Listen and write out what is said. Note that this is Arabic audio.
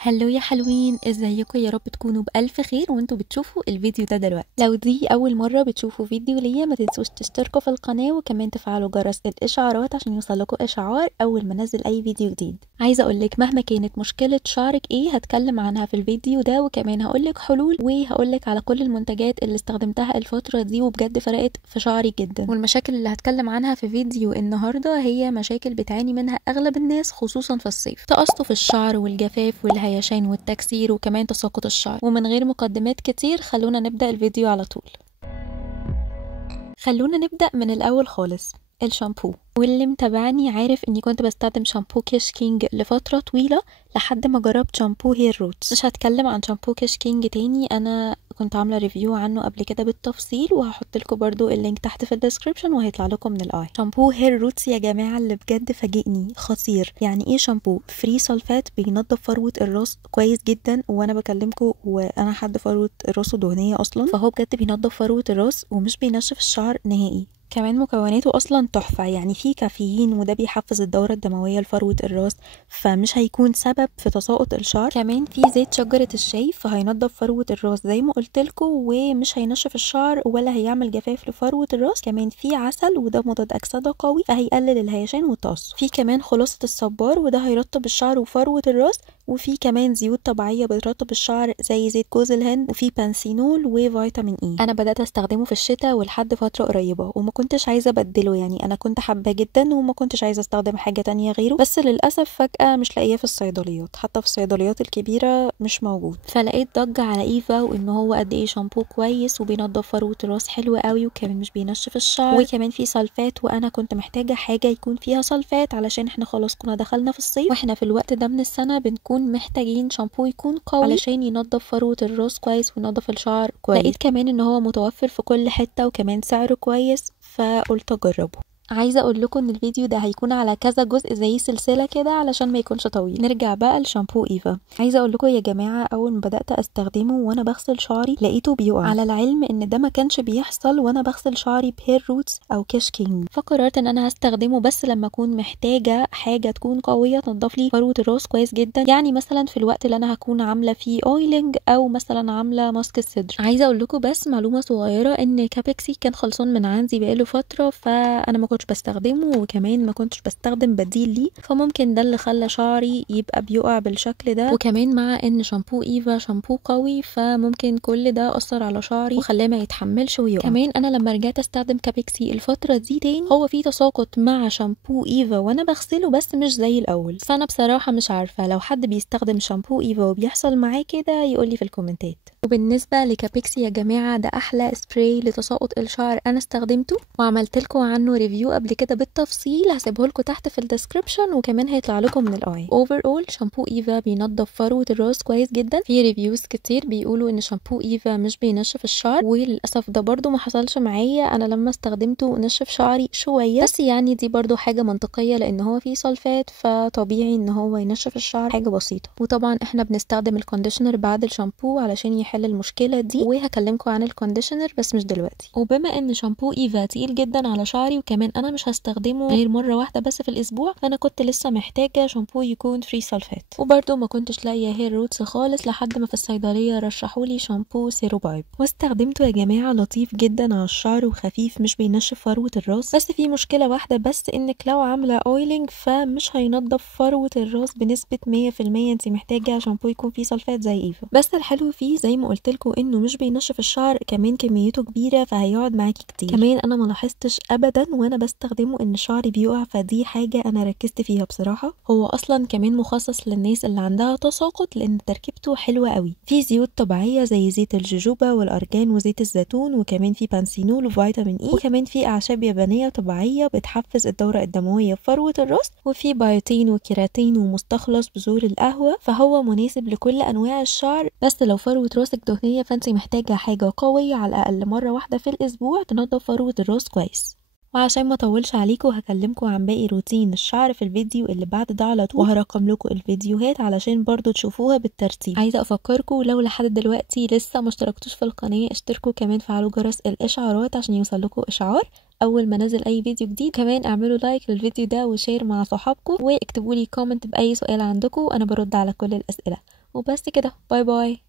هلو يا حلوين، ازيكم؟ يا رب تكونوا بألف خير وانتوا بتشوفوا الفيديو ده دلوقتي. لو دي اول مرة بتشوفوا فيديو ليا ما تنسوش تشتركوا في القناة وكمان تفعلوا جرس الاشعارات عشان يوصلكوا اشعار اول ما انزل اي فيديو جديد. عايزة اقولك مهما كانت مشكلة شعرك ايه هتكلم عنها في الفيديو ده، وكمان هقولك حلول وهقولك على كل المنتجات اللي استخدمتها الفترة دي وبجد فرقت في شعري جدا. والمشاكل اللي هتكلم عنها في فيديو النهاردة هي مشاكل بتعاني منها اغلب الناس خصوصا في الصيف: تقصف الشعر والجفاف والهيشان والتكسير وكمان تساقط الشعر. ومن غير مقدمات كتير خلونا نبدأ الفيديو على طول. خلونا نبدأ من الأول خالص، الشامبو. واللي متابعني عارف اني كنت بستخدم شامبو كيش كينج لفترة طويلة لحد ما جربت شامبو هير روتس. مش هتكلم عن شامبو كيش كينج تاني، انا كنت عاملة ريفيو عنه قبل كده بالتفصيل وهحط لكم برضو اللينك تحت في الديسكريبشن وهيطلع لكم من الاي. شامبو هير روتس يا جماعة اللي بجد فاجئني، خطير. يعني ايه شامبو فري سلفات بينضف فروة الراس كويس جدا، وانا بكلمكم وانا حد فروة راسه دهنية اصلا، فهو بجد بينضف فروة الراس ومش بينشف الشعر نهائي. كمان مكوناته اصلا تحفه، يعني فيه كافيين وده بيحفز الدوره الدمويه لفروه الراس فمش هيكون سبب في تساقط الشعر. كمان في زيت شجره الشاي فهينضف فروه الراس زي ما قلت لكم ومش هينشف الشعر ولا هيعمل جفاف لفروه الراس. كمان في عسل وده مضاد اكسده قوي فهيقلل الهيشان والتقصف. في كمان خلاصه الصبار وده هيرطب الشعر وفروه الراس. وفي كمان زيوت طبيعيه بترطب الشعر زي زيت جوز الهند، وفي بانسينول وفيتامين اي. انا بدات استخدمه في الشتاء ولحد فتره قريبه وما كنتش عايزه ابدله، يعني انا كنت حابه جدا وما كنتش عايزه استخدم حاجه تانية غيره، بس للاسف فجاه مش لاقيه في الصيدليات، حتى في الصيدليات الكبيره مش موجود. فلقيت ضجه على ايفا وان هو قد ايه شامبو كويس وبينضف فروه الراس حلو قوي وكمان مش بينشف الشعر وكمان فيه سلفات، وانا كنت محتاجه حاجه يكون فيها سلفات علشان احنا خلاص كنا دخلنا في الصيف واحنا في الوقت ده من السنه بنكون محتاجين شامبو يكون قوي علشان ينضف فروه الراس كويس وينضف الشعر كويس. لقيت كمان ان هو متوفر في كل حته وكمان سعره كويس فقلت اجربه. عايزه اقول لكم ان الفيديو ده هيكون على كذا جزء زي سلسله كده علشان ما يكونش طويل. نرجع بقى لشامبو ايفا. عايزه اقول لكم يا جماعه اول ما بدات استخدمه وانا بغسل شعري لقيته بيقع، على العلم ان ده ما كانش بيحصل وانا بغسل شعري بهير روتس او كيش كينج. فقررت ان انا هستخدمه بس لما اكون محتاجه حاجه تكون قويه تنضف لي فروه الراس كويس جدا، يعني مثلا في الوقت اللي انا هكون عامله فيه اويلنج او مثلا عامله ماسك الصدر. عايزه اقول لكم بس معلومه صغيره ان كابكسي كان خلصان من عندي بقاله فتره فانا ما كنتش بستخدمه وكمان ما كنتش بستخدم بديل ليه، فممكن ده اللي خلى شعري يبقى بيقع بالشكل ده. وكمان مع ان شامبو ايفا شامبو قوي فممكن كل ده اثر على شعري وخلاه ما يتحملش ويقع. كمان انا لما رجعت استخدم كابكسي الفتره دي تاني هو في تساقط مع شامبو ايفا وانا بغسله بس مش زي الاول. فانا بصراحه مش عارفه، لو حد بيستخدم شامبو ايفا وبيحصل معاه كده يقولي في الكومنتات. وبالنسبه لكابكسي يا جماعه ده احلى سبراي لتساقط الشعر انا استخدمته وعملت لكم عنه ريفيو قبل كده بالتفصيل، هسيبه لكم تحت في الديسكريبشن وكمان هيطلع لكم من الاي. اوفر شامبو ايفا بينضف فروه الراس كويس جدا. في ريفيوز كتير بيقولوا ان شامبو ايفا مش بينشف الشعر وللاسف ده برضو ما حصلش معايا، انا لما استخدمته نشف شعري شويه بس يعني دي برضو حاجه منطقيه لان هو فيه سلفات فطبيعي ان هو ينشف الشعر حاجه بسيطه. وطبعا احنا بنستخدم الكونديشنر بعد الشامبو علشان يحل المشكله دي وهكلمكم عن الكونديشنر بس مش دلوقتي. وبما ان شامبو ايفا تقيل جدا على شعري وكمان انا مش هستخدمه غير مره واحده بس في الاسبوع فانا كنت لسه محتاجه شامبو يكون فري سلفات، وبرده ما كنتش لاقيه هير روتس خالص لحد ما في الصيدليه رشحولي شامبو سيروبايب واستخدمته يا جماعه. لطيف جدا على الشعر وخفيف مش بينشف فروه الراس، بس في مشكله واحده بس انك لو عامله اويلنج فمش هينضف فروه الراس بنسبه 100%، انت محتاجه شامبو يكون فيه سلفات زي ايفا. بس الحلو فيه زي ما قلت لكم انه مش بينشف الشعر، كمان كميته كبيره فهيقعد معاكي كتير. كمان انا ما لاحظتش ابدا وانا بستخدمه ان شعري بيقع، فدي حاجه انا ركزت فيها بصراحه. هو اصلا كمان مخصص للناس اللي عندها تساقط لان تركيبته حلوه قوي. في زيوت طبيعيه زي زيت الجوجوبا والارجان وزيت الزيتون وكمان في بانسينول وفيتامين اي، وكمان في اعشاب يابانيه طبيعيه بتحفز الدوره الدمويه في فروه الراس، وفي بايوتين وكيراتين ومستخلص بذور القهوه، فهو مناسب لكل انواع الشعر. بس لو فروه راسك دهنيه فانت محتاجه حاجه قويه على الاقل مره واحده في الاسبوع تنضف فروه الراس كويس. وعشان ما اطولش عليكم هكلمكم عن باقي روتين الشعر في الفيديو اللي بعد ده على طول، وهرقم لكم الفيديوهات علشان برضو تشوفوها بالترتيب. عايزه افكركم لو لحد دلوقتي لسه ما اشتركتوش في القناه اشتركوا، كمان فعلوا جرس الاشعارات عشان يوصل لكم اشعار اول ما نزل اي فيديو جديد. كمان اعملوا لايك للفيديو ده وشير مع صحابكم واكتبوا لي كومنت باي سؤال عندكم، انا برد على كل الاسئله. وبس كده، باي باي.